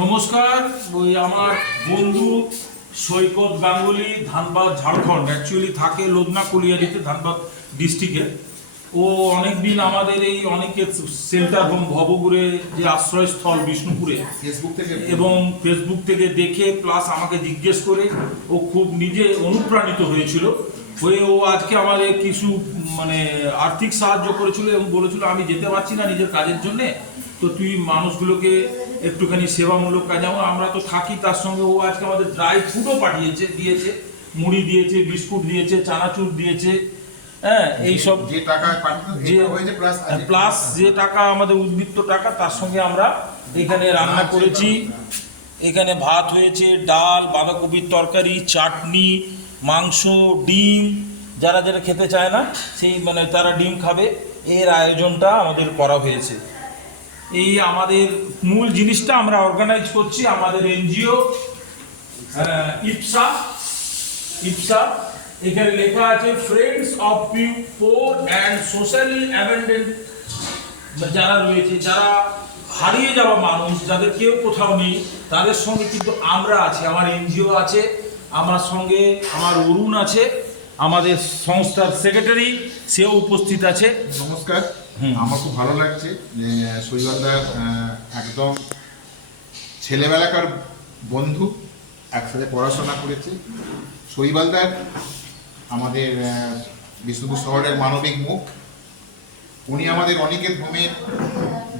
নমস্কার। ওই আমার বন্ধু সৈকত গাঙ্গুলি, ধানবাদ, ঝাড়খণ্ড, অ্যাকচুয়ালি থাকে লোদনা কুলিয়ারিতে, ধানবাদ ডিস্ট্রিক্টে। ও অনেকদিন আমাদের এই অনেকের সেন্টার হোম ভবগুড়ে যে আশ্রয়স্থল বিষ্ণুপুরে এবং ফেসবুক থেকে দেখে প্লাস আমাকে জিজ্ঞেস করে ও খুব নিজে অনুপ্রাণিত হয়েছিল। হয়ে ও আজকে আমাদের কিছু আর্থিক সাহায্য করেছিল এবং বলেছিল আমি যেতে পারছি না নিজের কাজের জন্যে, তো তুই মানুষগুলোকে একটুখানি সেবামূলক কাজ, যেমন আমরা তো থাকি তার সঙ্গে ও আজকে আমাদের ড্রাই ফুডও দিয়েছে, মুড়ি দিয়েছে, বিস্কুট দিয়েছে, চানাচুর দিয়েছে। হ্যাঁ, এইসব যে টাকা প্লাস যে টাকা আমাদের উদ্বৃত্ত টাকা, তার সঙ্গে আমরা এখানে রান্না করেছি। এখানে ভাত হয়েছে, ডাল, বাঁধাকপির তরকারি, চাটনি, মাংস, ডিম। যারা যারা খেতে চায় না সেই তারা ডিম খাবে, এর আয়োজনটা আমাদের করা হয়েছে। এই আমাদের মূল জিনিসটা আমরা অর্গানাইজ করছি আমাদের এনজিও ইপসা। এখানে লেখা আছে friends of poor and socially abandoned, যারা রয়েছে, যারা হারিয়ে যাওয়া মানুষ, যাদের কেউ কোথাও নেই, তাদের সঙ্গে কিন্তু আমরা আছি। আমার এনজিও আছে, আমার সঙ্গে আমার অরুণ আছে, আমাদের সংস্থার সেক্রেটারি, সেও উপস্থিত আছে। নমস্কার। আমার খুব ভালো লাগছে যে শৈবালদার একদম ছেলেবেলাকার বন্ধু, একসাথে পড়াশোনা করেছে। শৈবালদার আমাদের বিষ্ণুপুর শহরের মানবিক মুখ। উনি আমাদের অনেকের হোমের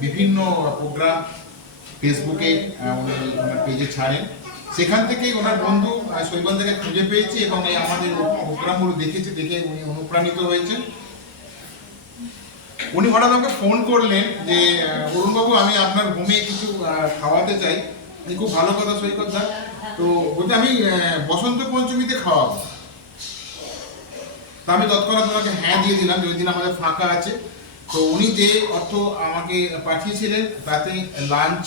বিভিন্ন প্রোগ্রাম ফেসবুকে উনি ওনার পেজে ছাড়েন, সেখান থেকে ওনার বন্ধু শৈবালদাকে খুঁজে পেয়েছে এবং এই আমাদের প্রোগ্রামগুলো দেখেছে, দেখে উনি অনুপ্রাণিত হয়েছেন। উনি হঠাৎ আমাকে ফোন করলেন যে অরুণবাবু, আমি আপনার হোমে কিছু খাওয়াতে চাই। খুব ভালো কথা সৈকত দা, তো বলতে আমি বসন্ত পঞ্চমীতে খাওয়াবো। তা আমি তৎক্ষণাৎ ওনাকে হ্যাঁ দিয়ে দিলাম যে ওই দিন আমাদের ফাঁকা আছে। তো উনি যে অর্থ আমাকে পাঠিয়েছিলেন তাতে লাঞ্চ,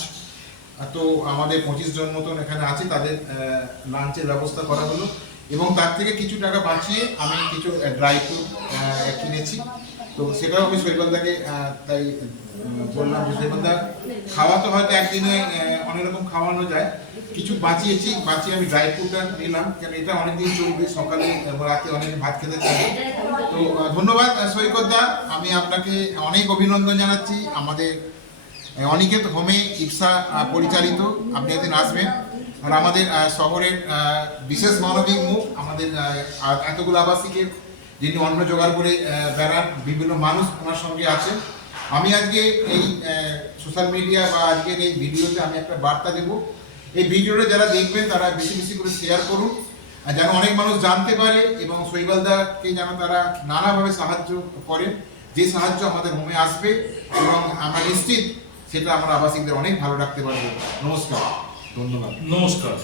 তো আমাদের 25 জন মতন এখানে আছে, তাদের লাঞ্চের ব্যবস্থা করা হলো এবং তার থেকে কিছু টাকা বাঁচিয়ে আমি কিছু ড্রাই ফ্রুট কিনেছি। তো সেটাও আমি শৈবালদাকে তাই বললাম যে শৈবালদা, খাওয়া তো হয়তো একদিনে অনেক রকম খাওয়ানো যায়, কিছু বাঁচিয়েছি, বাঁচিয়ে আমি ড্রাই ফ্রুটটা নিলাম, কেন এটা অনেকদিন চলবে, সকালে রাতে অনেক ভাত খেতে চাই। তো ধন্যবাদ সৈকতদা, আমি আপনাকে অনেক অভিনন্দন জানাচ্ছি। আমাদের অনিকেত হোমে ইপসা পরিচালিত, আপনি একদিন আসবেন। আর আমাদের শহরের বিশেষ মানবিক মুখ, আমাদের এতগুলো আবাসিকের যিনি অন্ন জোগাড় করে বেড়ান, বিভিন্ন মানুষ ওনার সঙ্গে আছেন। আমি আজকে এই সোশ্যাল মিডিয়া বা আজকের এই ভিডিওতে আমি একটা বার্তা দেব, এই ভিডিওটা যারা দেখবেন তারা বেশি বেশি করে শেয়ার করুন, যেন অনেক মানুষ জানতে পারে এবং শৈবালদাকে যেন তারা নানাভাবে সাহায্য করেন, যে সাহায্য আমাদের হোমে আসবে এবং আমরা নিশ্চিত সেটা আমরা আবাসিকদের অনেক ভালো রাখতে পারবো। নমস্কার, ধন্যবাদ। নমস্কার।